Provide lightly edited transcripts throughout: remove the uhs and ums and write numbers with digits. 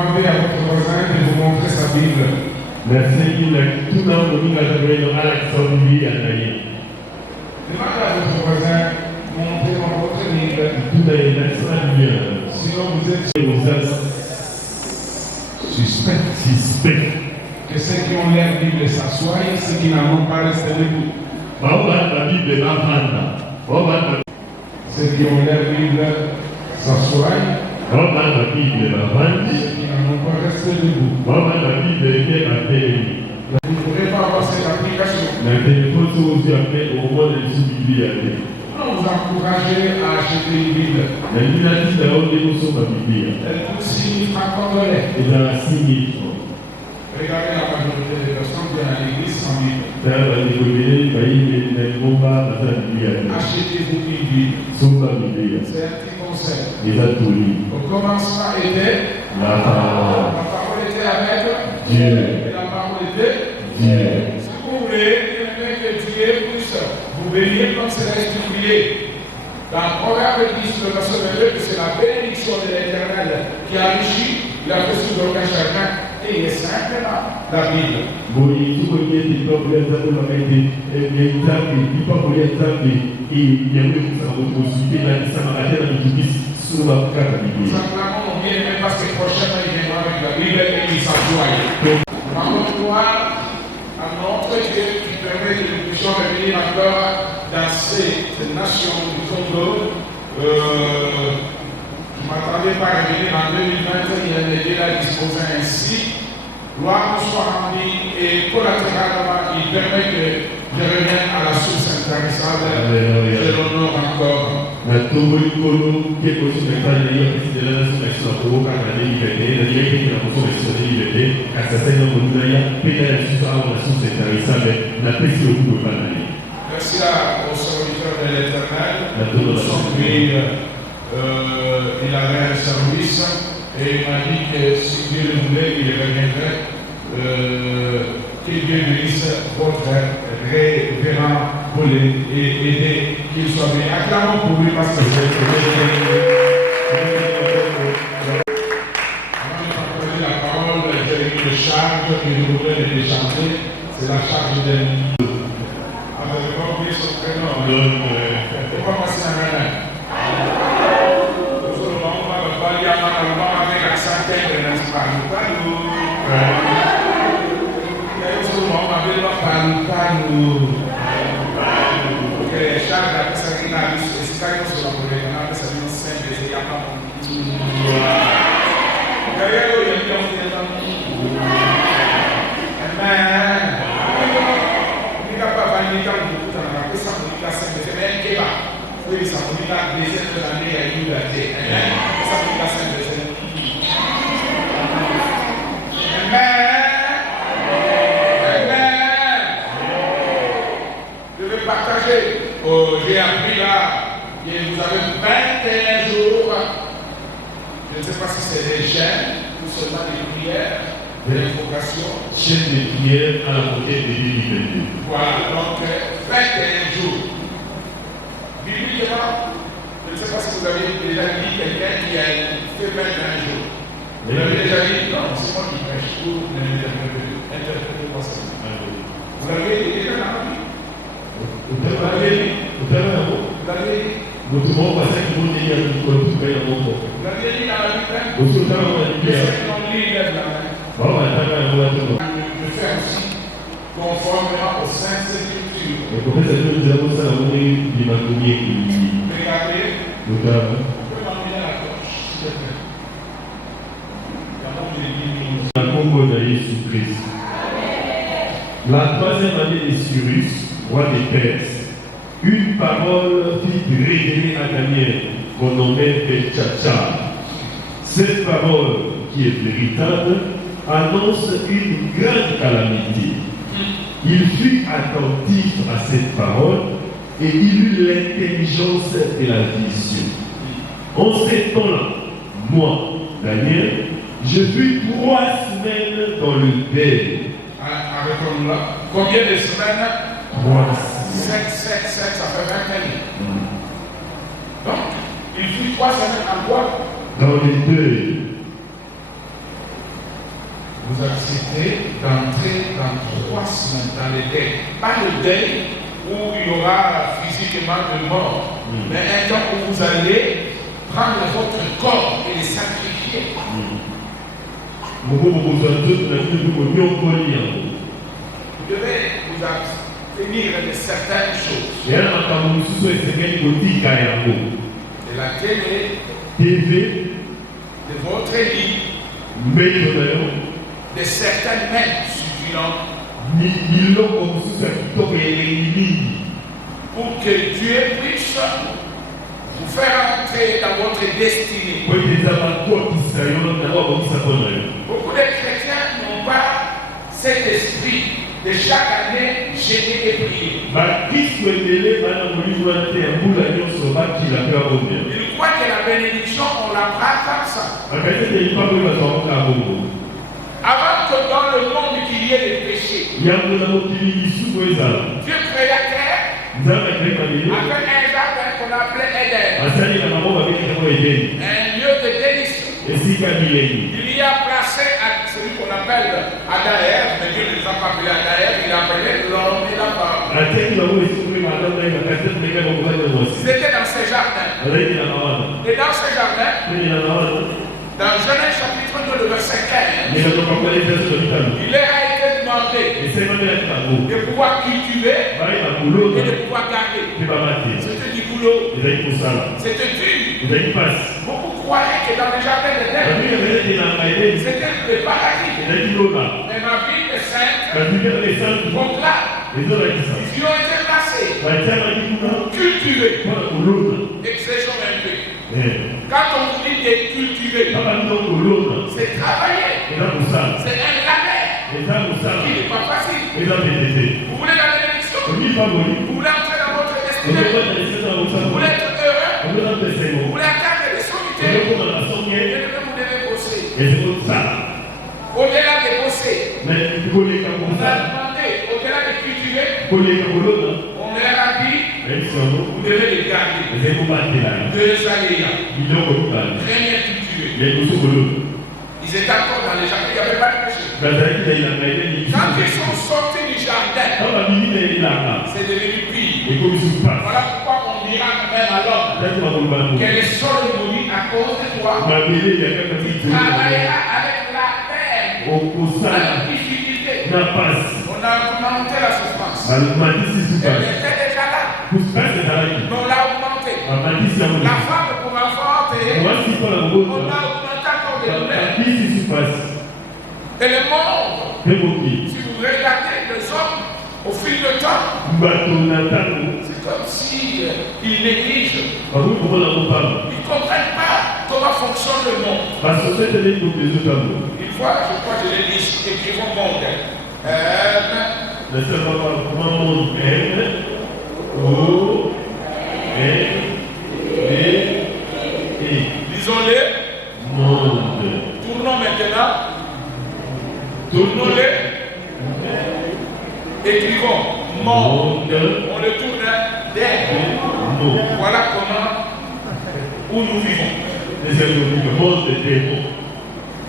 Demandez à votre voisin de vous montrer sa Bible. Demandez Demandez à votre voisin, montrez-moi votre Bible. Sinon vous êtes suspect. Que ceux qui ont leur Bible s'assoient et ceux qui n'en ont pas restent debout. Ceux qui ont leur Bible s'assoient. Ceux qui n'en ont pas restent debout. Vous ne pouvez pas avoir cette application. On vous encourage à acheter une Bible. Elle coûte 6 000 francs congolais. Regardez la majorité des personnes qui sont à l'église sans Bible. Achetez-vous une Bible. C'est un petit conseil. Au commencement était la parole était avec Dieu. Et la parole était Dieu. Si vous voulez que Dieu puisse vous bénir comme c'est stipulé dans Proverbe 10, le verset 22, que c'est la bénédiction de l'Éternel qui enrichit la question de aucun chacun. Et il est simplement la Bible. Nous acclamons bien aimé parce que prochainement il viendra avec la Bible et il s'emploie. Rendons gloire à notre Dieu qui permet que nous puissions revenir encore dans cette nation du Congo. Je ne m'attendais pas à revenir en 2020, il a déjà disposé ainsi. Gloire nous soit rendue et collatéralement, il permet que je revienne à la source intarissable. Je l'honore encore. Merci au serviteur de l'Éternel. Nous sommes il avait un service et il m'a dit que si Dieu le voulait, il reviendrait. Que Dieu bénisse votre révérend Paulin et aider qu'il soit bien. Acclamons pour lui parce que c'est avant de partager la parole, j'ai une charge que je voudrais les chanter. C'est la charge de avec le bon Dieu son prénom. Et pas passer à main. Nous allons parler avec l'accent tendre, n'est-ce pas? Porque Charles a pesar que la luz está en su problema, a pesar de no ser que se llama j'ai appris là que vous avez 21 jours, je ne sais pas si c'est des chaînes ou seulement des prières, de l'invocation. Chaîne de prière à la côté de l'île. Voilà, donc 21 jours. Bibliquement, je ne sais pas si vous avez déjà dit quelqu'un qui a fait 21 jours. Vous l'avez déjà dit? Non, c'est moi qui prêche pour l'interpréter pour ça. Vous l'avez déjà dans la Bible? Vous l'avez dit? Vous l'avez dit? Vous l'avez dit dans la Bible? Vous l'avez dit? Je fais aussi conformément aux Saintes Écritures. Regardez, on peut m'emmener la cloche, s'il te plaît. La troisième année de Cyrus, roi des Perses, une parole fut révélée à Daniel, qu'on nommait Beltchatsar. Cette parole, qui est véritable, annonce une grande calamité. Il fut attentif à cette parole et il eut l'intelligence et la vision. En ces temps-là, moi, Daniel, je fus 3 semaines dans le deuil. Arrêtons-nous là. Combien de semaines? 3. 7, ça fait 20 années. Donc, il fut 3 semaines en quoi? Dans le deuil. vous acceptez d'entrer dans 3 semaines dans le deuil. Pas le deuil où il y aura physiquement de mort, mais un temps où vous allez prendre votre corps et le sacrifier. Vous devez vous abstenir de certaines choses. De la télé, de votre lit, de certaines mains suffisantes pour que Dieu puisse vous faire entrer dans votre destinée. Beaucoup de chrétiens n'ont pas cet esprit de chaque année gêner et prier. Ils croient que la bénédiction, on la prend comme ça. Avant que dans le monde qu'il y ait des péchés, Dieu créa la terre avec un jardin qu'on appelait Éden. Un lieu de délice. Il y a placé celui qu'on appelle Adam et Ève, mais Dieu ne les a pas appelés Adam et Ève, il a appelé l'homme et la femme. C'était dans ce jardin. Et dans ce jardin, dans Genèse chapitre 2, le verset 15, il leur a été demandé de pouvoir cultiver et de pouvoir garder. C'était du boulot. C'était dur. Beaucoup croyaient que dans le jardin d'Éden, c'était le paradis. Mais ma vie est sainte. Donc là, ils ont été placés pour cultiver. Exerçons un peu. Quand on vous dit de cultiver, c'est travailler. C'est un labeur qui n'est pas facile. Vous voulez la bénédiction? Vous voulez entrer dans votre destinée? Vous voulez être heureux? Vous voulez atteindre les sommités? Vous devez bosser. Au-delà de bosser, on a demandé, au-delà de cultiver, on leur a dit, vous devez les garder. Vous devez les aller. Très bien cultiver. Ils étaient encore dans les jardins, il n'y avait pas de péché. Quand ils sont sortis du jardin, c'est devenu pire. Voilà pourquoi on dira même à l'homme que le sol est maudit à cause de toi. Il travaillera avec la terre, la difficulté. On a augmenté la souffrance. Elle était déjà là, mais on l'a augmenté. La femme pour enfanter, on a augmenté encore de douleur. Et le monde, si vous regardez les hommes au fil du temps, c'est comme si ils négligent. Ils ne comprennent pas comment fonctionne le monde. Une fois, je crois que je l'ai dit, écrivons monde. Lisons-les. Tournons maintenant. Tournons-les. Écrivons monde. On le tourne derrière. Voilà comment où nous vivons.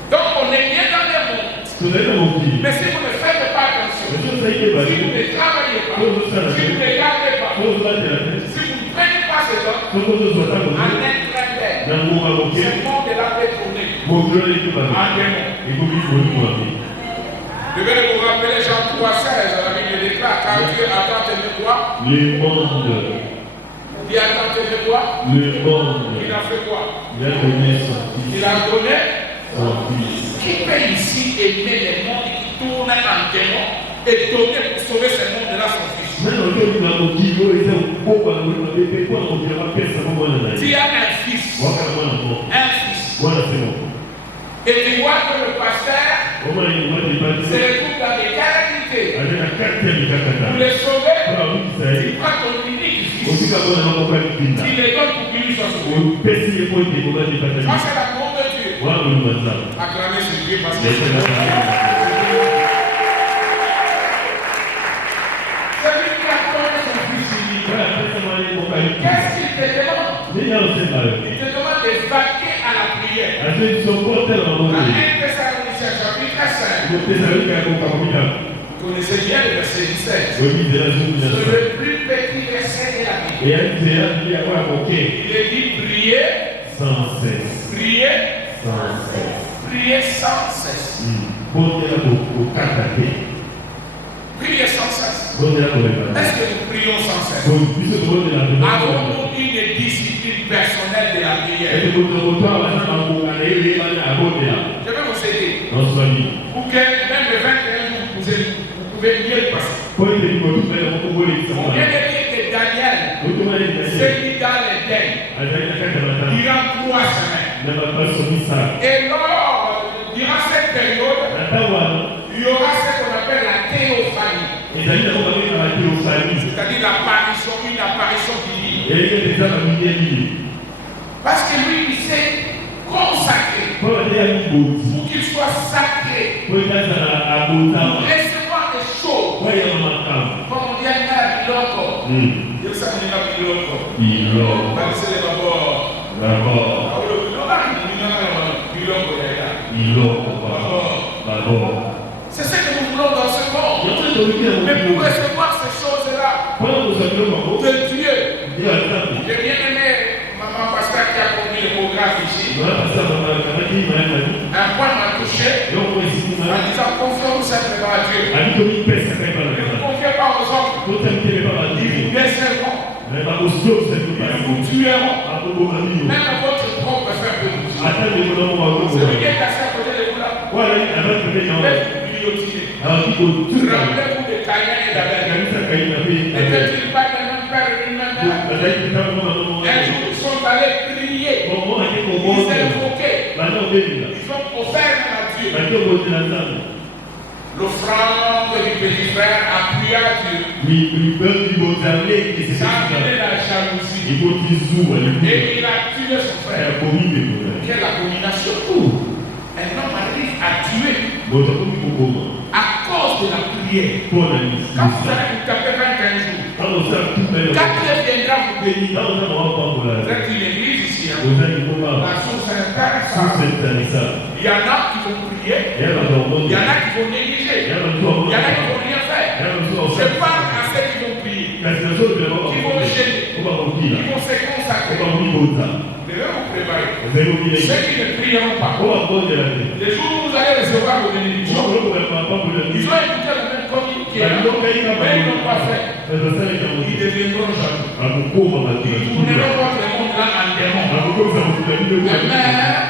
Donc on est bien dans le monde. Mais si vous ne faites pas attention, si vous ne travaillez pas, si vous ne gardez pas, si vous ne prenez pas ce temps, en un train d'air, ce monde est là pour tourner. Je vais vous rappeler Jean 3,16, la Bible déclare, car Dieu a tant aimé quoi? Le monde. Dieu a tant aimé quoi? Le monde. Il a fait quoi? Il a donné son fils. Il a donné son fils. Qui peut ici aimer les mondes qui tournent en démon et donner pour sauver ce monde-là son fils? Tu as un fils. Un fils. Et tu vois que le pasteur se retrouve dans des calamités. Pour les sauver, il prend ton unique fils. Il les donne pour qu'il lui soit sauvé. Ça, c'est l'amour de Dieu. Acclamez ce Dieu parce que c'est celui qui a donné son fils unique. Qu'est-ce qu'il te demande? Il te demande de vaquer à la prière. Dans 1 Thessaloniciens chapitre 5, Vous connaissez bien le verset 17. C'est le plus petit verset de la Bible. Il est dit prier sans cesse. Prier Sans cesse. Prier sans cesse. Prier sans cesse. Est-ce que nous prions sans cesse? Avons-nous une discipline personnelle de la prière? Je vais vous aider. Pour que même le 21 jours, vous pouvez mieux le passer. On vient de dire que Daniel s'est mis dans les dents durant 3 semaines. Et lors, durant cette période, il y aura ce qu'on appelle la théophanie. C'est-à-dire l'apparition, une apparition divine. Parce que lui, il s'est consacré pour qu'il soit sacré, pour recevoir des choses. Comme on dit à Biloko. Dieu sait qu'il y a Biloko. C'est c'est ce que nous voulons dans ce monde. Mais pour recevoir ces choses-là de Dieu. J'ai bien aimé maman pasteur qui a conduit le programme ici. Un point m'a touché en disant confions simplement à Dieu. Ne vous confiez pas aux hommes. Ils vous décevront. Ils vous tueront. Même votre propre frère peut vous tuer. Celui qui est cassé à côté de vous là. Rappelez-vous de Caïn et d'Abel. N'était-il pas le même père et le même mère? Un jour, ils sont allés prier. Ils invoquaient. Ils ont offert à Dieu. L'offrande du petit frère appuya Dieu. Ça a amené la jalousie. Et il a tué son frère. Quelle abomination! Un homme arrive à tuer à cause de la prière. Quand vous allez vous taper 21 jours, quand Dieu viendra vous bénir, vous êtes une église ici. La source intéressante. Il y en a qui vont prier, il y en a qui vont négliger, il y en a qui vont rien faire. Je parle à ceux qui vont prier, qui vont gêner, qui vont se consacrer. Je vais vous préparer. Ceux qui ne prieront pas, les jours où vous allez recevoir vos bénédictions, ils ont écouté le même communiqué, mais ils n'ont pas fait. Ils deviendront jaloux. Ils tourneront votre monde là en démon. Amen.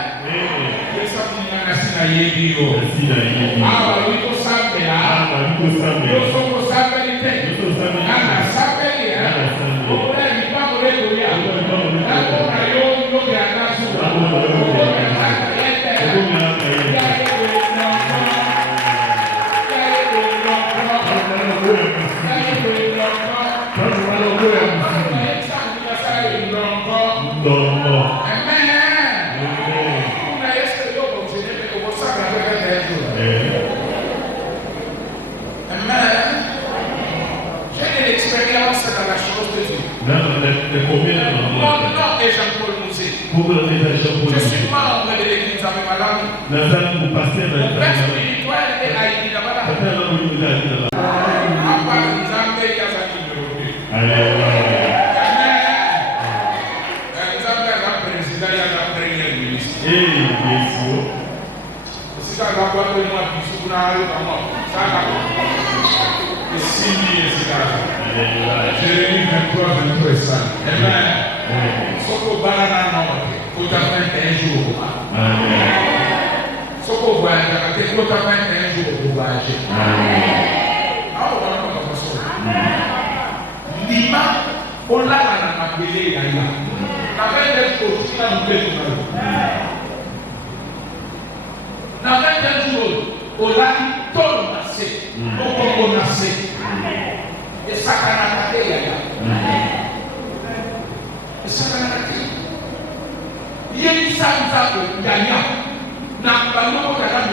Je suis membre de l'église avec madame. Mon père spirituel est Haïti Dabala. Jérémie 23, 23 et 5. Amen. Soko banana non, kota 21 jours. Amen. Soko voyage, kota 21 jours pour voyager. Amen. Ah, on va pas passer. Lima, on l'a appelé Yaya. Avec des choses qui n'ont pas été dans 21 jours, on l'a tout passé. On a fait. Et ça n'a pas été Yaya. Yélisabeth Yaya n'a pas de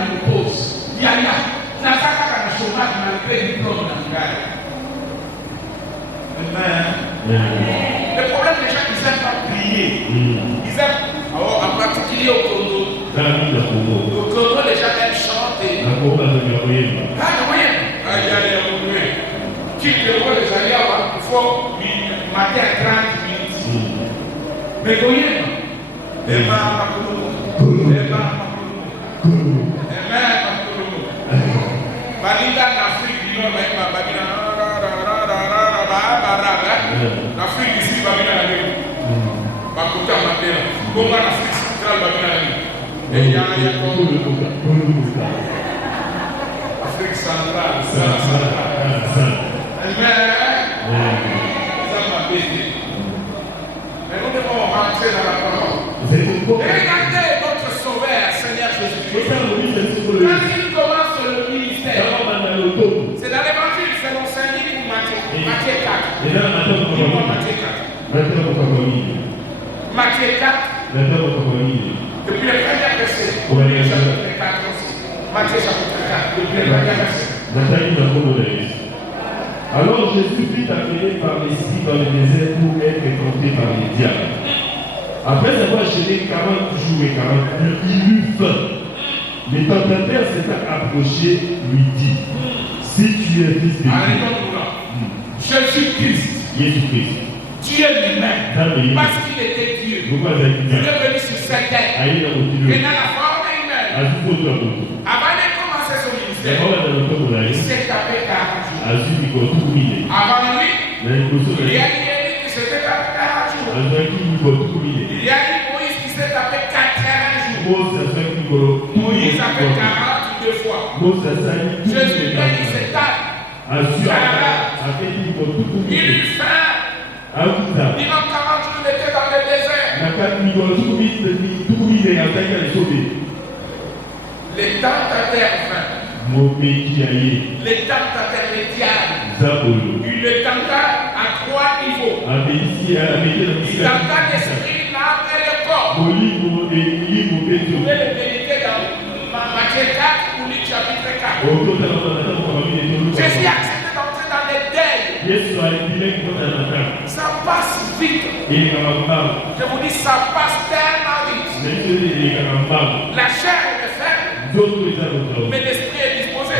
ménopause. Yaya n'a pas de chômage malgré le diplôme national. Le problème des gens, ils n'aiment pas prier. Ils aiment, en particulier au Congo. Au Congo, les gens aiment chanter. kuyemba. Hana kuyemba. Ajali ya mwenyewe. Kitu kwa zalia wa before matin 30 minutes. Mais kuyemba. Ema makulu. Ema makulu. Ema makulu. Balinda na Afrique du Nord maimba babina. L'Afrique ici babina na leo. Bakota matera. Bonga na Afrique centrale babina na leo. Et il y a Afrique centrale, mais nous devons rentrer dans la parole. Regardez notre Sauveur, Seigneur Jésus-Christ. Quand il commence le ministère, c'est dans l'évangile selon Saint Luc ou Matthieu 4. Matthieu 4. Depuis le premier verset, chapitre 4 aussi. Matthieu chapitre 4, depuis le premier verset. Alors Jésus fut appelé par l'Esprit dans le désert pour être tenté par les diables. Après avoir jeûné 40 jours et 40 nuits, il eut faim. Le tentateur s'étant approché, lui dit: si tu es fils de Dieu, Jésus-Christ, Dieu lui-même, parce qu'il était Dieu, il est venu sur cette terre, et dans la forme humaine. Avant de commencer son ministère, il s'est tapé 40 jours. Avant lui, il y a Élie qui s'était tapé 40 jours. Il y a Moïse qui s'est tapé 80 jours. Moïse a fait 42 fois. Jésus, il s'est tapé. Il eut faim. Durant 40 jours, il était dans le désert. Les tentateurs vains. Les tentateurs les diables. Il le tenta à 3 niveaux. Il tenta l'esprit, l'âme et le corps. Vous pouvez le méditer dans Matthieu 4 ou Luc chapitre 4. Jésus a accepté d'entrer dans les deuils. Ça passe vite. Je vous dis, ça passe tellement vite. La chair est faible, mais l'esprit est disposé.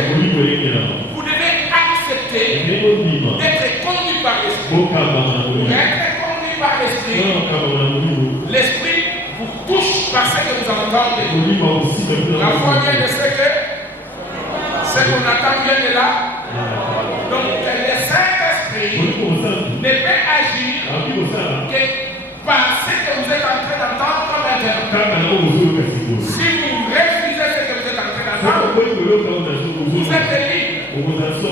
Vous devez accepter d'être conduit par l'esprit. Être conduit par l'esprit, l'esprit vous touche par ce que vous entendez. La foi vient de ce qu'on attend vient de là. Donc le Saint-Esprit ne peut agir que par ce que vous êtes en train d'entendre maintenant. Si vous refusez ce que vous êtes en train d'entendre, vous êtes libre.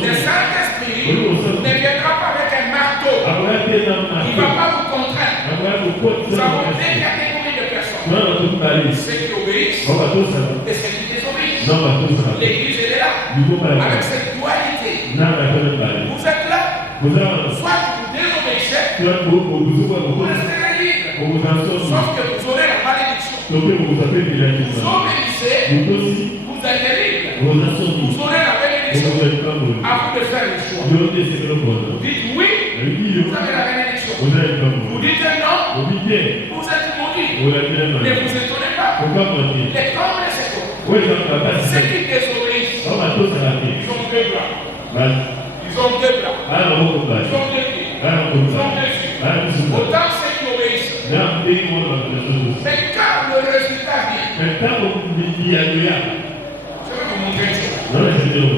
Le Saint-Esprit ne viendra pas avec un marteau. Il ne va pas vous contraindre. Nous avons deux catégories de personnes. Ceux qui obéissent et ceux qui désobéissent. L'Église est là. Avec cette dualité. Vous êtes là. Soit vous désobéissez, vous resterez libre. Sauf que vous aurez la malédiction. Vous obéissez, vous êtes libre. Vous aurez la bénédiction. À vous de faire le choix. Vous dites oui, vous avez la bénédiction. Vous dites non, vous êtes maudit. Ne vous étonnez pas. Les corps et ses corps. Ceux qui désobéissent, ils ont deux bras. Ils ont deux bras. Ils ont deux pieds. Ils ont deux yeux. Autant ceux qui obéissent. Mais quand le résultat vient, je vais vous montrer une chose.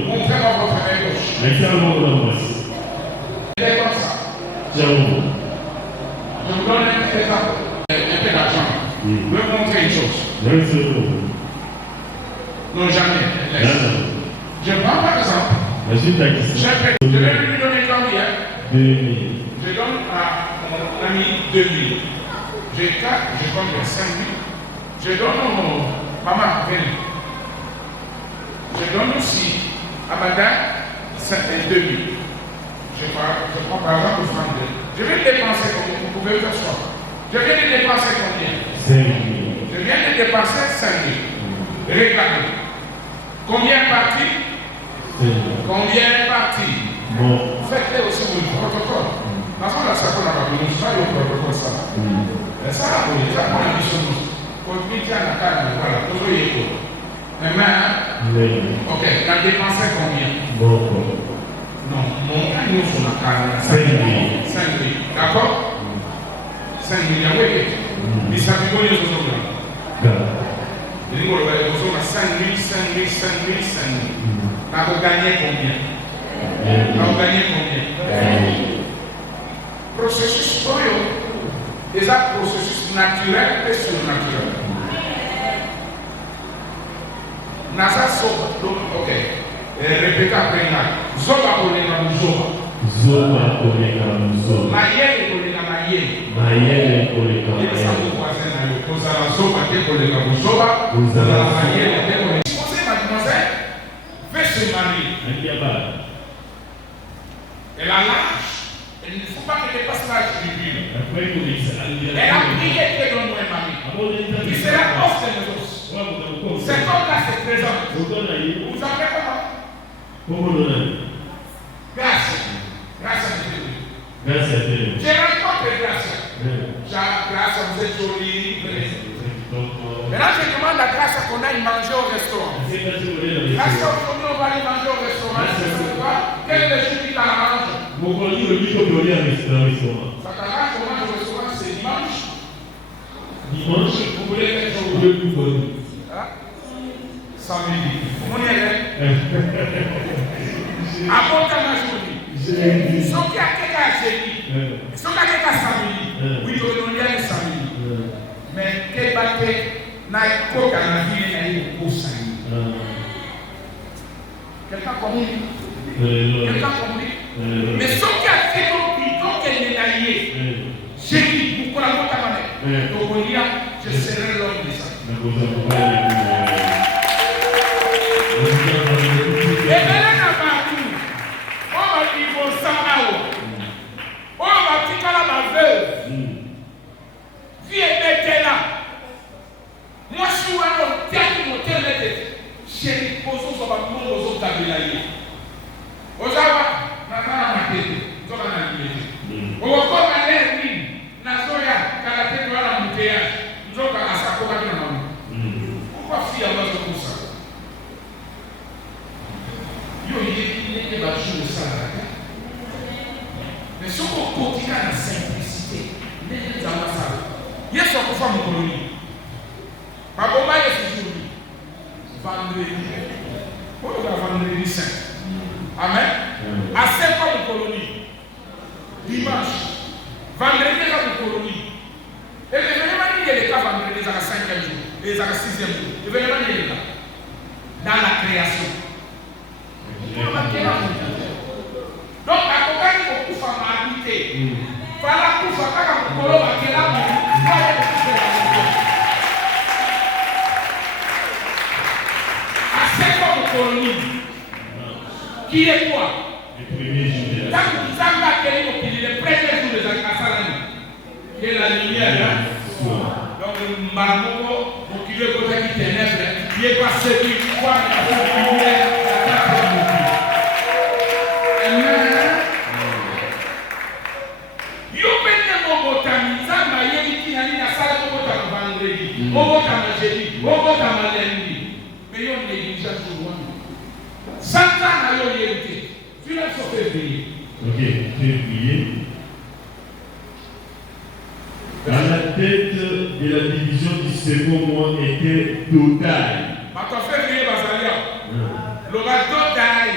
Montrez-moi votre main gauche. Elle est comme ça. Je vous donne un peu d'argent. Je vais vous montrer une chose. Non, jamais. Je prends par exemple. Je vais lui donner combien? Je donne à mon ami 2000. Je compte 5000. Je donne au maman 20. Je donne aussi à madame 2000. Je prends par exemple le franc 2. Je vais dépenser combien? Vous pouvez le faire soi. Je viens de dépenser combien? 5000. Je viens de dépenser 5000. Regardez. Combien parties? Combien parties? Faites-le aussi au protocole. Parce que la sacoche n'a pas besoin, ça y est au protocole ça. Ça a pour la mission. Pour le métier à la carne, voilà, toujours y est. Maintenant, Ok, tu as dépensé combien? Non, mon nous sur la carte. 5 000. D'accord? 5 000, oui. Mais ça fait combien de choses? Il dit, on va 5 000. Tu as gagné combien? Processus proyo, déjà processus naturel et surnaturel. Nasa soba, donc ok. Répétez après là. Zoba kolega muzoba. Mayele kolega mayele. Il ça vous voisin là. Vous allez zoba te kolega muzoba. Vous allez mayele te kolega. Supposez mademoiselle veut se marier. Elle a l'âge. Il ne faut pas qu'elle dépasse l'âge du but. Elle a prié que donne moi un mari. Il sera off de nos os. Cet homme-là se présente. Vous avez comment? Grâce. Grâce à Dieu. J'ai rencontré grâce. Grâce, vous êtes jolie. Maintenant, je demande la grâce qu'on aille manger au restaurant. Grâce aujourd'hui, on va aller manger au restaurant. Quel est le jour qui t'arrange? Ça t'arrange comment au restaurant? C'est dimanche. Vous voulez être jour? Samedi. Comment y est? Apporte ma journée. Sauf qu'il y a quelqu'un jeudi. Sauf qu'il y a quelqu'un samedi. Oui, on y a le samedi. Mais quel bâtiment n'a pas qu'à la vie n'a eu au samedi. Quelqu'un communique. Quelqu'un communique. Mais sauf qu'il y a quelqu'un qui est naïe. Jeudi, vous collaborez à ma mère. Donc on y a, je serai l'homme de ça. Mais ce qu'on continue à la simplicité, les ambassades. Il y a ce qu'on fait en colonie. Ma bomba est aujourd'hui. Vendredi. Pourquoi vendredi 5? Amen. À 5 ans de colonie. Dimanche. Vendredi, là de colonie. Et l'événement, il y a les cas vendredi, à la 5e jour. Et à la 6e jour. L'événement, il est là. Dans la création. Donc, à côté de beaucoup de femmes habitées, il faut la couche à la colonie qui est là. À 5 ans de colonie, qui est quoi? Le premier jour de la semaine. Le premier jour de la semaine, qui est la lumière. Donc, le marmot, qui est côté qui ténèbre, qui est passé qui croit la lumière. Mais on néglige toujours. Satan a eu l'hérité. Tu l'as sur février. Ok, février. À la tête de la division du second mois était Dodai. Maintenant, février, Basalia. L'ora Dodai.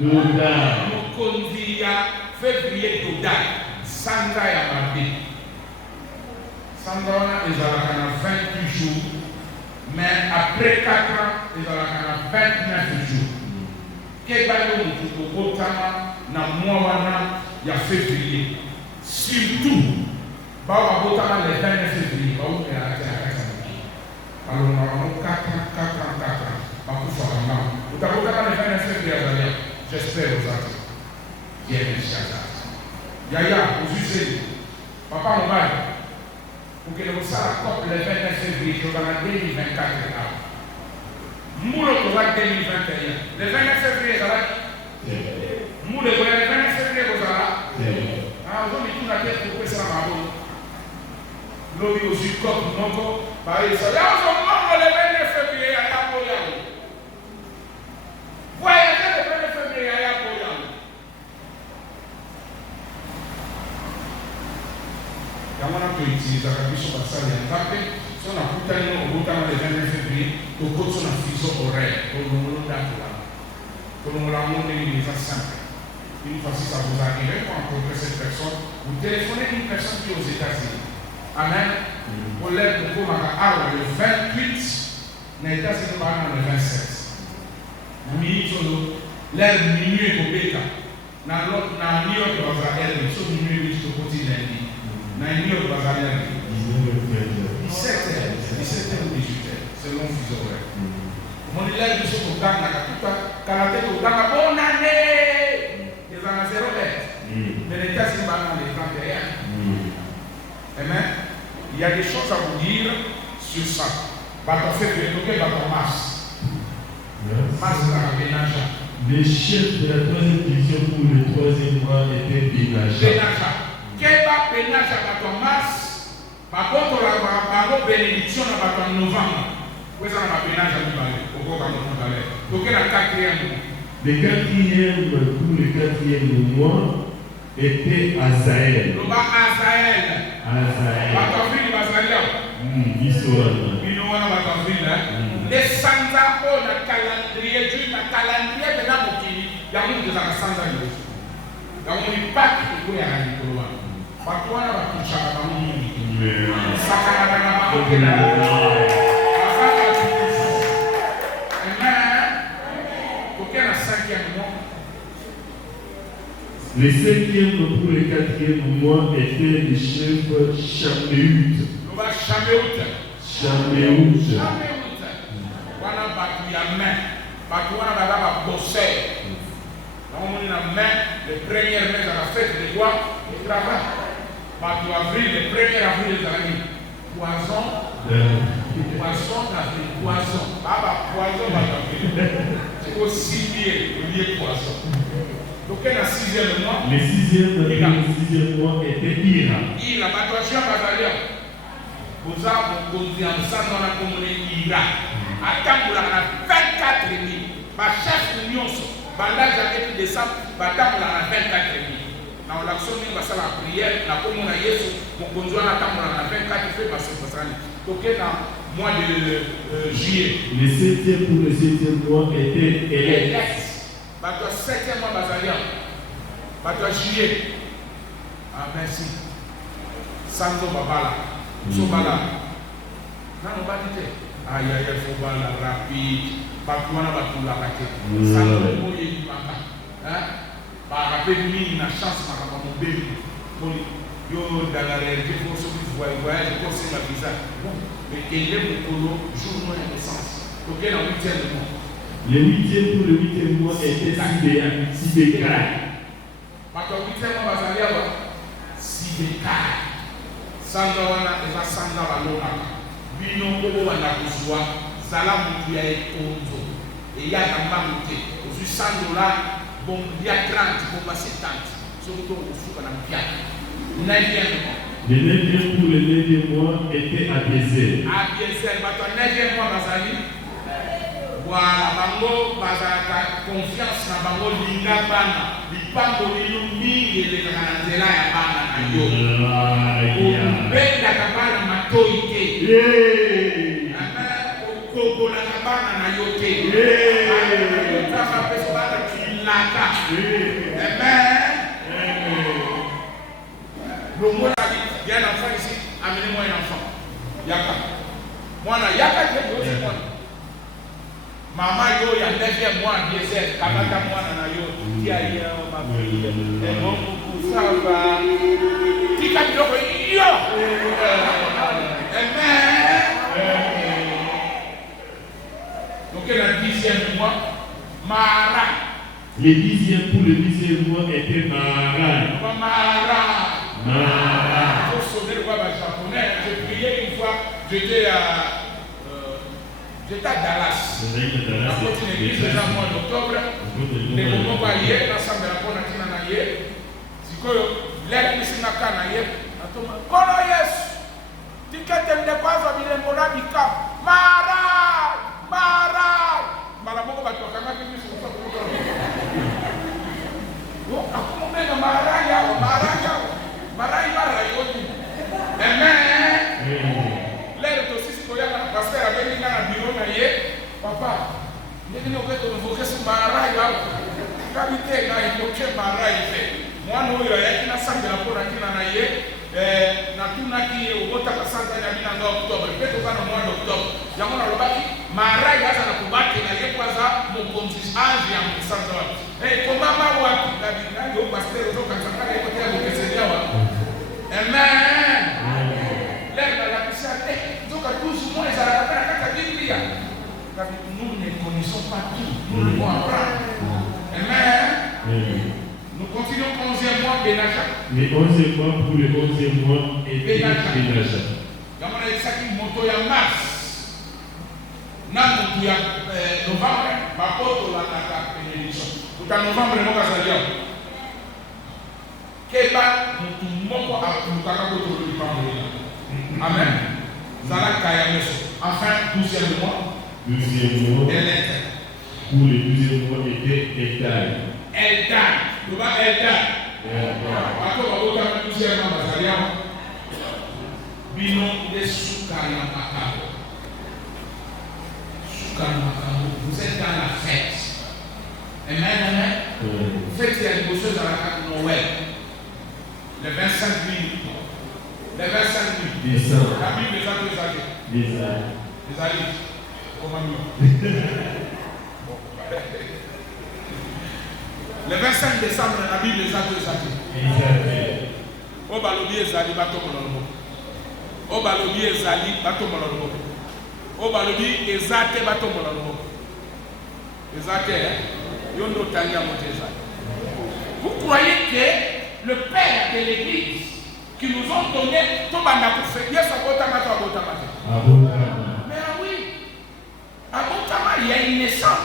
Mokondia, février, Dodai. Sandra Yamabé. Sandra est à la 28 jours, mais après 4 ans, il est à la 29 jours. Qu'est-ce que vous avez il y a février. Surtout, les 29 février, alors nous avons 4 ans. Vous avez les 29 février, j'espère aux autres. Yaya, vous usez. Papa, mon mari. Pour que nous sachions le 29 février, nous allons 2024. Nous le 2021. Le 29 février, ça va. Nous le 29 février, vous allez. Aujourd'hui, tout la tête pour que ça va. Nous aussi, comme nous, par exemple, le 29 utilise la biso passale en tapé, sono a puttano o buttano le vene febbrili, o possono affiso o re, o non lo dato là. Con la monde di simple. Une fois si ça vous arrive, pour rencontrer cette personne, vous téléphonez une personne qui est aux États-Unis. Amen. Pour l'aide de le 28, les États-Unis le 27. Oui, l'air minuit au Béka. Dans New York, dans la air, il faut minuit au quotidien. Dans New York, dans la air, 17h ou 18h, selon les horaires. Mon élève de ce qu'on gagne, bonne année! Ils en ont 0 lettre. Mais les tests, ils vont dans les 31. Amen. Il y a des choses à vous dire sur ça. Bateau fait que bateau masse. Masse dans la Bénaja. Les chefs de la 3e division pour le 3e mois étaient Bénaja. Bénaja. Quel va Bénaja bateau masse? Par contre, on va bénédiction dans bateau novembre. Vous avez un Bénaja du balai. Donc, la 4e mois. Le 4e pour le 4e mois était Azaël. Azaël. Bataville, Bazalia. Israël. Les Sanza, on a calendrier, Dieu a calendrier de la Mokini. Il y a un de la Sanza. Il y a un impact de quoi il y a un Nicolas. Patois, on va toucher à la Mokini. Sakana, le 5e pour le 4e mois était le chef Chaméout. Chaméout. Wana batu ya main. Batu wana baba bosser. Donc on a main, les premières mains à la fête des doigts, ils travaillent. Batu avril, les 1er avril des années. Poison. Poisson d'avril, poison. Baba poison batu. C'est aussi lié poisson. Donc, il y a le 6e mois. Le 6e mois était Ira. Ira, Batoachia Batalia. Vous avez conduit ensemble dans la communauté Ira. Attends, la 24 000. Ma chef union, bandage avec décembre, attends, la 24 000. Dans l'action, il va faire la prière, la communauté Yesu, mon conjoint attend la 24 fait passer pour ça. Donc, dans le mois de juillet. Le 7e pour le 7e mois était Hélène. Bateau 7e mois Bazalia. Bateau juillet. Ah merci. Santo Babala. Sobala. Non, on va dire. Aïe aïe aïe, faut bala rapide. Batouana batou la raquette. Santo Moye du Bamba. Hein? Par rappel mine na chance par rapport à mon bébé. Yo dans la réalité, il faut se voyager, il faut se la visa. Bon, mais il est mon colo, jour moins de sens. Donc il y a un 8e mois. Le 8e pour le 8e mois était Sibékai. Bato 8e mois bazalia Sibékai. Sanda wana eza sanda balona. Bino koko wana kozwa zala mutu ya ekonzo. Eya kamba mute. Ozu $100 bon dia 30 bon ba 70. Surtout ufuka na mpia. 9e mois. Le 9e pour le 9e mois était Abiezer. Abiezer bato 9e mois bazali. Voilà, bango bazaka confiance na bango linga bana lipango lino mingi eleka na nzela ya bana na yo benda kabana matoi te okoko na kabana na yo te otaka pesa bana kilaka longo la il y a un enfant ici amenez-moi un enfant yaka mwana yaka te yo c'est moi. Maman yo ya 9e mois Abiezer kabaka mwana na yo tia ya mafia et bon ça va tika biloko yo donc le 10e mois Mara. Le 10e pour le 10e mois était Mara. Mara. Faut sonner le roi japonais. J'ai prié une fois, j'étais à Dallas. La petite église déjà au mois d'octobre. Les moments où il y a l'ensemble de la bonne atina na ye. Si quoi l'air ici na kana ye. Atoma. Kono yes. Tikete ne kwa zo bile mona bika. Mara. Mara boko bato kanga kimi so ko ko. Wo akumo mena mara ya. Mara yo. Amen. Papa, ndenge okete invoquer sur Marai là. Kabite na invoquer Marai fait. Moi no yo yaki na sangela pona kina na ye na tunaki obota kasanga na bina nga Oktobre. Peto kana mois d'Octobre. Yango na lobaki Marai yaza na kubaki na ye kwanza mokonzi ange ya msanza wapi. Komama wapi na bina yo pasteur zo kanzanga ye kote ya mokesenia wapi. Amen. L'air la puissance donc à 12 mois ils allaient à la Bible. Nous ne connaissons pas tout, nous devons apprendre. Amen. Nous continuons 11e mois Benaja. Le 11e mois pour le 11e mois et Benaja. Gamana Isaki moto ya mars. Na moto ya novembre, bapoto la naka bénédiction. Pour novembre mo kazalia. Keba moto moko akutaka ko to lipambo. Amen. Zala Kayameso. Enfin, 12e mois. 12e mois. Pour le 12e mois était Eldad. Eldad. Le bas Eldad. Après, on va voir le 12e mois. Bazalia. Bino de Soukaya Makabo. Soukaya Makabo. Vous êtes dans la fête. Amen. Faites la dévotion dans la carte Noël. Le 25 juillet. Les 25 000. La Bible les a deux années. Les années. Comment le 25 décembre, la Bible les a deux années. Au balobi ezali bato mololobo. Au balobi ezali bato mololobo. Au balobi ezate bato mololobo. Ezate, yondo tanya moteza. Vous croyez que le père de l'église qui nous ont donné tout banda pour faire yes abotama. Mais oui, abotama, il y a une naissance,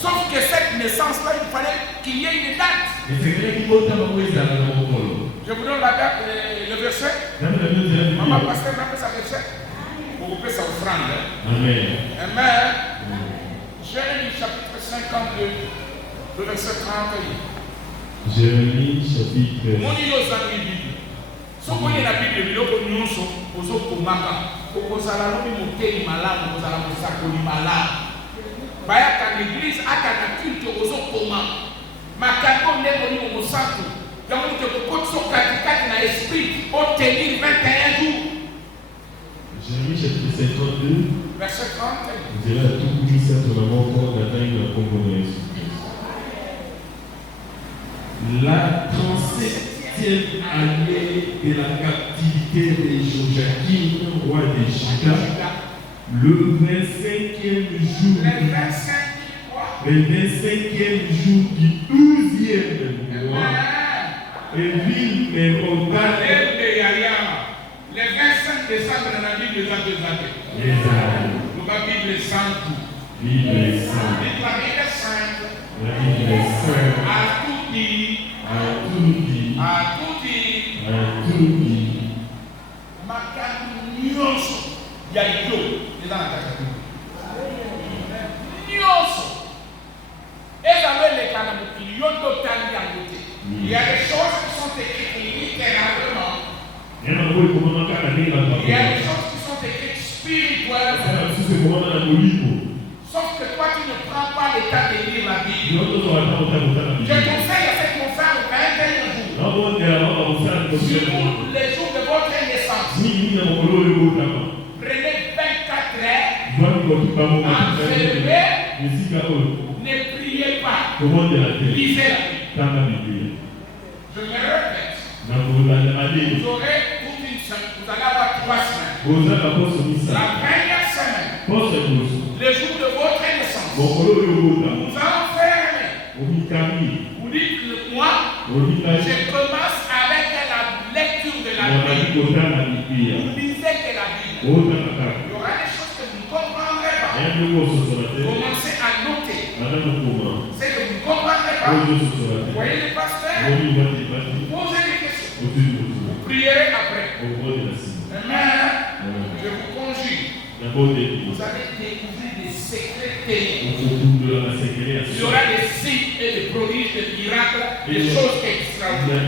sauf que cette naissance là il fallait qu'il y ait une date. Je vous donne la date, le verset. Maman pasteur n'a pas sa verset. Vous pouvez sa offrande. Amen. Jérémie chapitre 52, le verset 30. Jérémie chapitre. Moni yo zami Bible. So koye na Bible biloko nyonso ozokomaka. Okozala lobi moteli malamu, okozala mosakoli malamu. Bayaka l'église ata na culte ozokoma. Makambo ndeko ni mosantu. Yango te kokotso katikati na esprit au tenir 21 jours. Jérémie chapitre 52. Verset 30. Vous allez à tout coup ça ton amour pour d'atteindre la congrégation. La 37e année de la captivité de Joachim, roi de Juda, le 25e jour, du 12e mois, et ville Mérodal, le 25 décembre dans la Bible, les a deux années. La Bible est sainte. Bible sainte. La Bible est sainte. La Bible est sainte. À tout dit. À tout dit. À tout dit. À tout dit. Makambo nyonso ya yo eza na kati nyonso ezaleleka na mokili yo ndotali yango te. Il y a des choses qui sont écrites littéralement. Il y a des choses qui sont écrites spirituellement. Sauf que toi tu ne prends pas le temps de lire la Bible. Je conseille à cette conférence de 21 jours. Sur les jours de votre naissance. Prenez 24 heures. Enfermez. Ne priez pas. Lisez la Bible. Je me répète. Vous aurez toute une semaine. Vous allez avoir 3 semaines. La première semaine. Le jour de votre naissance. Vous enfermez. Vous dites moi. Je commence avec la lecture de la Bible. Vous lisez que la Bible. Il y aura des choses que vous ne comprendrez pas. Commencez à noter. C'est que vous ne comprendrez pas. Vous voyez les pasteurs. Posez des questions. Vous prierez après. Amen. Je vous conjure. Vous allez découvrir des secrets terribles. Il y aura des signes et des prodiges, des miracles, des choses extraordinaires.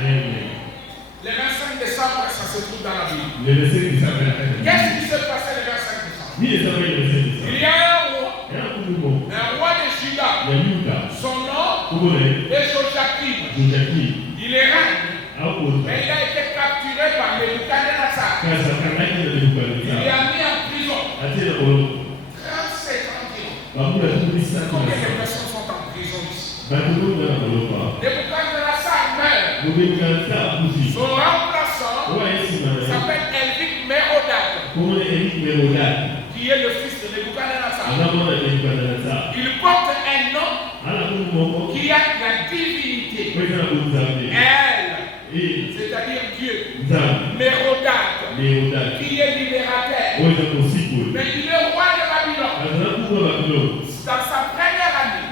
Amen. Le 25 décembre, ça se trouve dans la Bible. Le verset qui s'appelle. Qu'est-ce qui s'est passé le 25 décembre? Il y a un roi de Juda. Son nom est Joachim. Il est règne. Mais il a été capturé par Nebuchadnezzar. Il est mis en prison. 37 ans. Combien de personnes sont en prison ici? Nebuchadnezzar meurt. Son remplaçant s'appelle Elvic Merodach, qui est le fils de Nebuchadnezzar. Il porte un nom qui a la divinité. Elle, c'est-à-dire Dieu. Merodach, qui est libérateur. Mais il est roi de Babylone. Dans sa première année,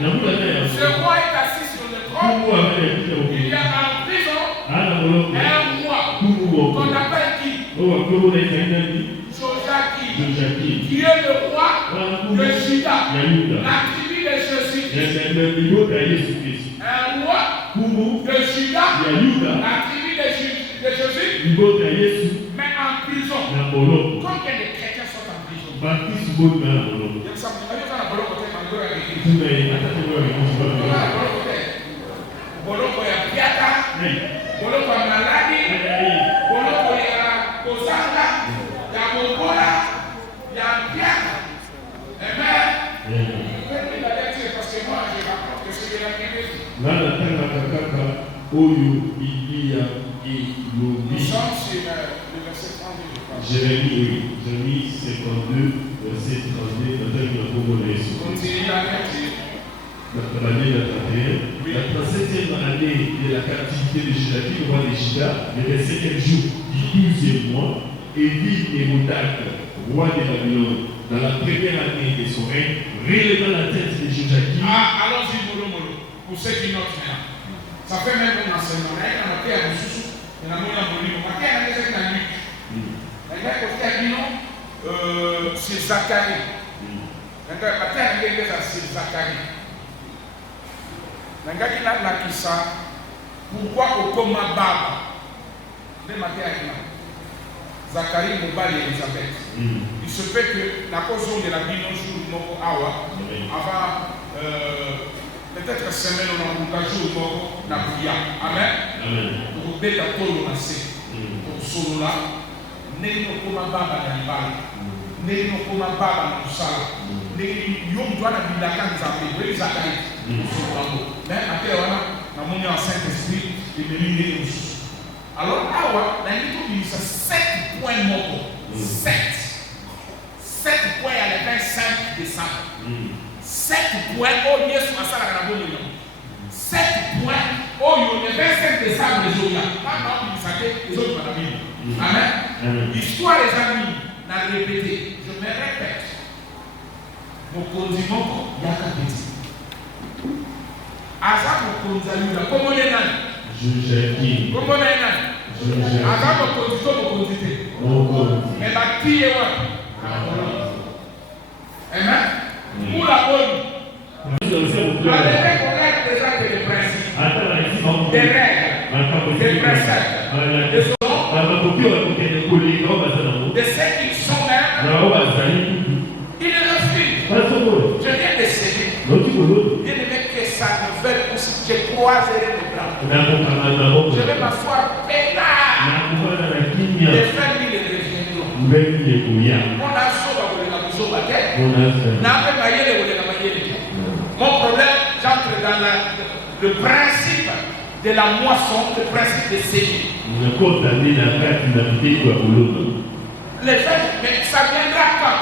ce roi est assis sur le trône. Il y a en prison un roi qu'on appelle qui? Joachim, qui est le roi de Juda, la tribu de Jésus. Un roi de Juda, la tribu de Jésus, mais en prison. Combien de chrétiens sont en prison? Boloko ya piata, boloko ya maladi, boloko ya kozanga, ya bobola, ya piata. Amen. Parce que moi je rapporte que c'est de la Bible. Nous sommes sur le verset 32. Jérémie 52, verset 32. Continue la lecture. La 37e année de la captivité de Joachim, roi de Juda, le 25e jour du 12e mois, Évil Merodach, roi de Babylone, dans la première année de son règne, relevant la tête de Joachim. Allons-y, Molo, pour ceux qui notent maintenant. Ça fait même un enseignement. Il y a un matin à Moussou, il y a un matin à Bolivie, il y a un matin à Luc. Il y a un côté à c'est Zacharie. Il y a un matin à l'église, c'est Zacharie. Nangaki na lakisa pourquoi okoma baba nde matin Zacharie mobali Elisabeth. Il se peut que la cause de la bino jour moko awa avant peut-être semaine on a un jour moko na kuya. Amen. Pour beta tolo na se pour solo la neli okoma baba na libala neli okoma baba na kusala neli yom doit na bilaka nzambe we Zacharie. Mais après, on a un Saint-Esprit et de l'unité. Alors, là, il y a 7 points morts. 7 points à le 25 décembre. 7 points, oh, il y a 7 points, oh, il y a le 25 décembre, les autres. Les autres, Amen. L'histoire des amis n'a répété. Je me répète. Mon condiment, il y a qu'un petit. Azamu konzalula komo nena Joachim komo nena azamu konzite mais la pied wa amen pour la bonne avec déjà que les principes des règles des préceptes de ceux qui sont même ils refusent. Je viens de céder. Ça ne veut pas que je croiserai les bras. Je vais m'asseoir peinard. Les frères ils reviendront. On a mon problème, j'entre dans le principe de la moisson, le principe de série. Les frères, mais ça viendra quand?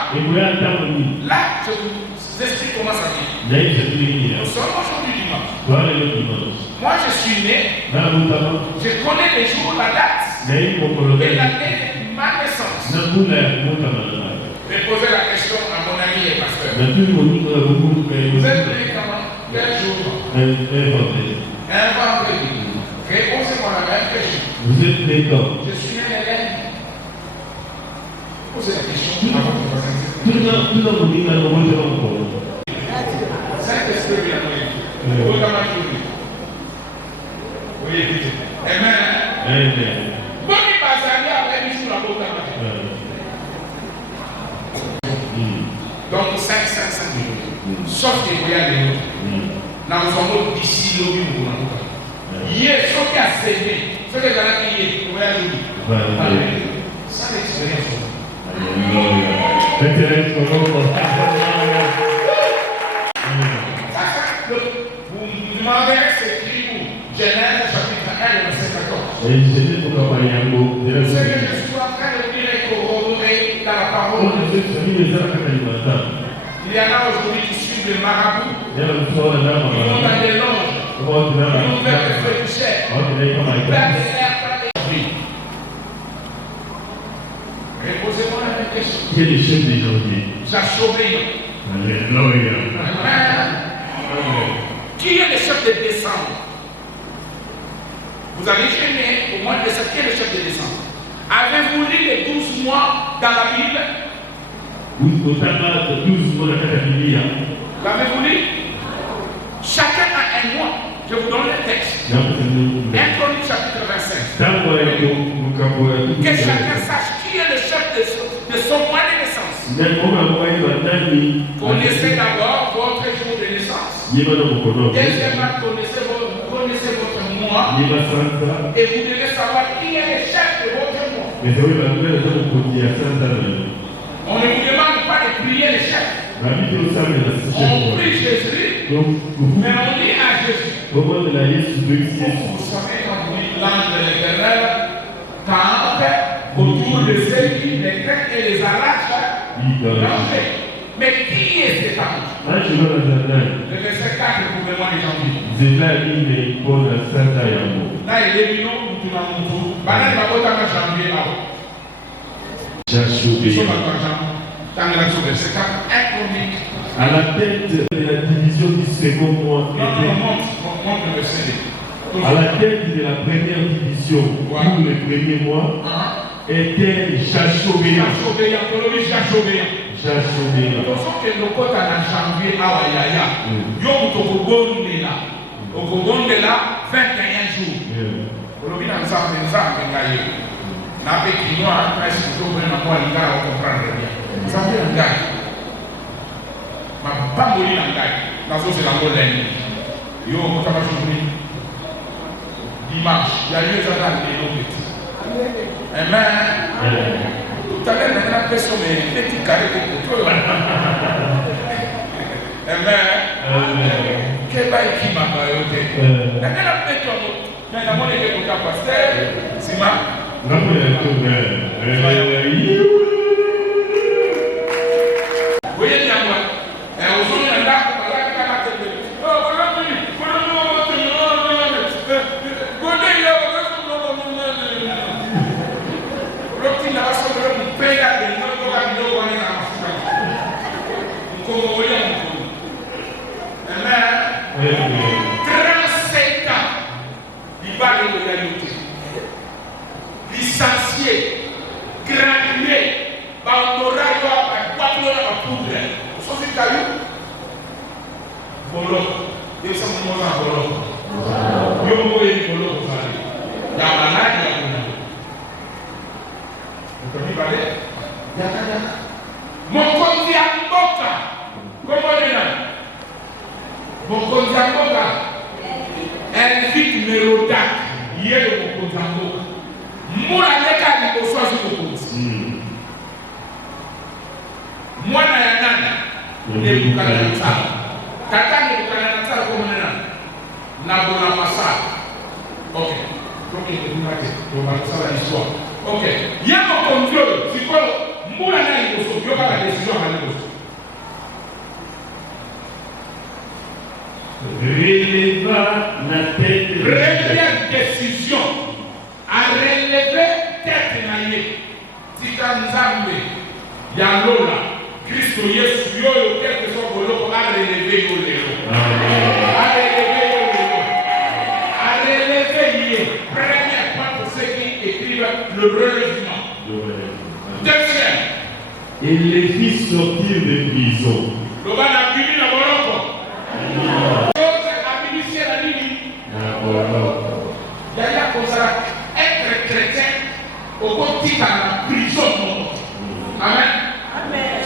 Là, je vous explique comment ça vient. Nous sommes aujourd'hui dimanche. Moi, je suis né. Je connais les jours, la date et l'année de ma naissance. Je vais poser la question à mon ami et pasteur. Vous êtes né comment? Quel jour? Un vendredi. Réponds-moi la même question. Vous êtes né quand? Je suis né le lundi. Posez la question. Tout dans mon vie, Saint-Esprit vient nous aider. Oui, amen. Bon, il va s'allier avec nous sur la boca. sauf que vous avez dans le fond d'ici le bureau. Hier, ce qui a cédé, ce que j'allais dire, vous voyez, ça l'expérience. Vous me demandez, c'est écrit où? Genèse chapitre 1, verset 14. Ce que je suis en train de dire est corroboré dans la parole de Dieu. Il y en a aujourd'hui qui suivent les marabouts. Ils vont dans des loges. Ils vont faire des feux du ciel. Ils vont faire des airs par les vies. Mais posez-moi la même question. Quel est le chef des janvier? J'achouve. Alléluia. Qui est le chef de décembre? Vous avez gêné au mois de décembre. Qui est le chef de décembre? Avez-vous lu les 12 mois dans la Bible? L'avez-vous lu? Chacun a un mois. Je vous donne le texte. 1 Chronique chapitre 25. Que chacun sache qui est le chef de son mois de naissance. Connaissez d'abord votre jour de naissance. Deuxièmement, connaissez votre mois. Et vous devez savoir qui est le chef de votre mois. On ne vous demande pas de prier le chef. On prie Jésus, mais on dit à Jésus. Vous savez, quand vous dites l'ange de l'Éternel, campe autour de ceux qui les craignent et les arrachent. Mais qui est cet ange? Le verset 4 pour le mois de janvier. Là, il est venu, nous tournons. Banane va voter en janvier là. À la tête de la division du second mois à la tête de la première division pour le premier mois était Jachobéa. Dimanche, il y a eu des petits. Amen. Tout à l'heure, il y a une personne qui est carré de tout. Amen. Quel bail qui m'a baillé? Il y a une personne mais la monnaie qui est au pasteur, c'est ma. Voyez bien, moi. Et aujourd'hui, il y a là, licencié, gradué, bandorayo, quatro à poudre, sauf caillou, bolo, et ça me montre en bolo. Yo voyez bolo, vous savez, il y a malade, il y a malade. Vous comprenez parler? Mon conduit à Boka, comment on est là? Mon conduit à Boka, invite Mérodac, hier le mon conduit à Boka. Moi, je suis choisi. Moi, je suis Tata Nebuchadnezzar, comme Nabonassar. Ok. Donc, il va faire l'histoire. Ok. Il y a un contrôle. C'est quoi? Moi, je suis la décision à l'époque. Releva la tête. Première décision. À relever tête naïe. Titanzambe, Yalola, Christo Yesu, Yoyo, quel que soit le lot, à relever au léo. À relever au léo. À relever, première fois pour ceux qui écrivent le relèvement. Deuxième. Il les fit sortir de prison. Le bas n'a plus mis la boloko. Chose a mis ici la ligne. Il y a comme ça. Être chrétien au quotidien dans la prison. Amen.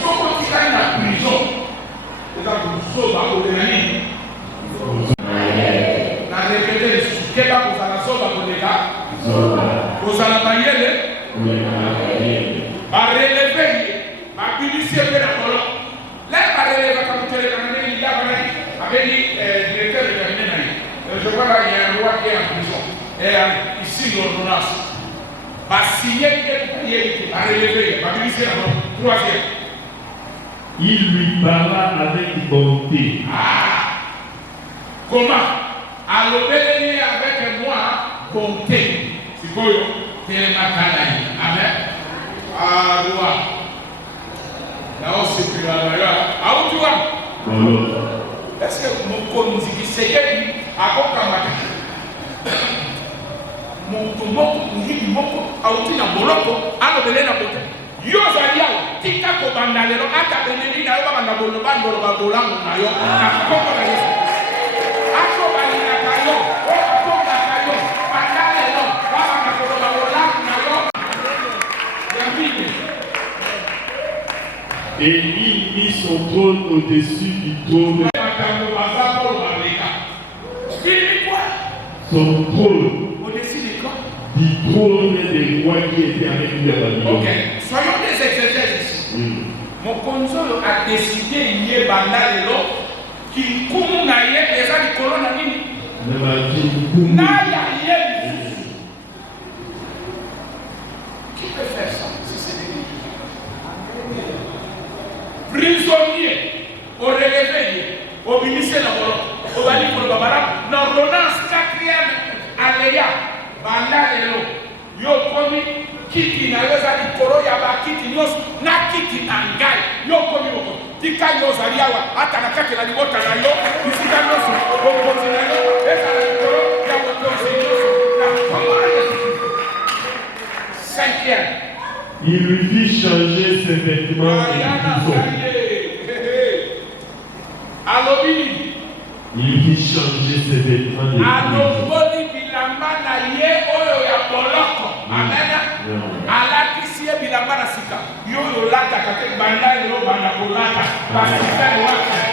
Son quotidien dans la prison. zoba kodelani. Na répété les sous. Keba kozala zoba kodeka. Kozala mayele. Ba relever. Ba bibisier pe na kolo. Là ba relever comme tu le connais, il y a avec directeur de cabinet. Je vois là, il y a un roi qui est en prison. Et ici, l'ordonnance. Va signer quelque à relever. Va glisser la troisième. Il lui parla avec bonté. Ah! Comment? Alors, venez avec moi, bonté. C'est quoi? C'est un matin. Amen. Ah, roi. Là-haut, c'est plus là. Ah, où tu vas? Est-ce que mon conduit, c'est qu'il a Mutumoko, Muhimoko, Autina Boloko, Anobelena Bote. Yosalia, Tika Kobandalero, Ata Benelina, Banda Bolobando, Babolango, Nayo, Akoko na Yesu. Ako Balina Kayo, Ako Kayo, Pandalero, Baba Kolobabolango, Nayo. Yamine. Et il mit son trône au-dessus du trône. Son trône. Au-dessus de quoi? Du trône des rois qui étaient avec lui à Babylone. Ok, soyons des exégètes ici. Mon console a décidé hier bandalelo qu'il kumu na hier les gens du colon na nini. Na ya hier. Qui peut faire ça si c'est des prisonnier au relevé au ministère de la Bolo au bali pour le babara l'ordonnance quatrième aléa bandalelo yo komi kiti na yoza di koro ya ba kiti nyos na kiti angai yo komi boko tika yoza liawa ata na kati la libota na yo isika noso boko na yo esa na koro ya boko yoso na komare cinquième. Il lui fit changer ses vêtements et il lui fit changer ses vêtements et bilamba na sika yo lata kate banda yo banda kolata parce que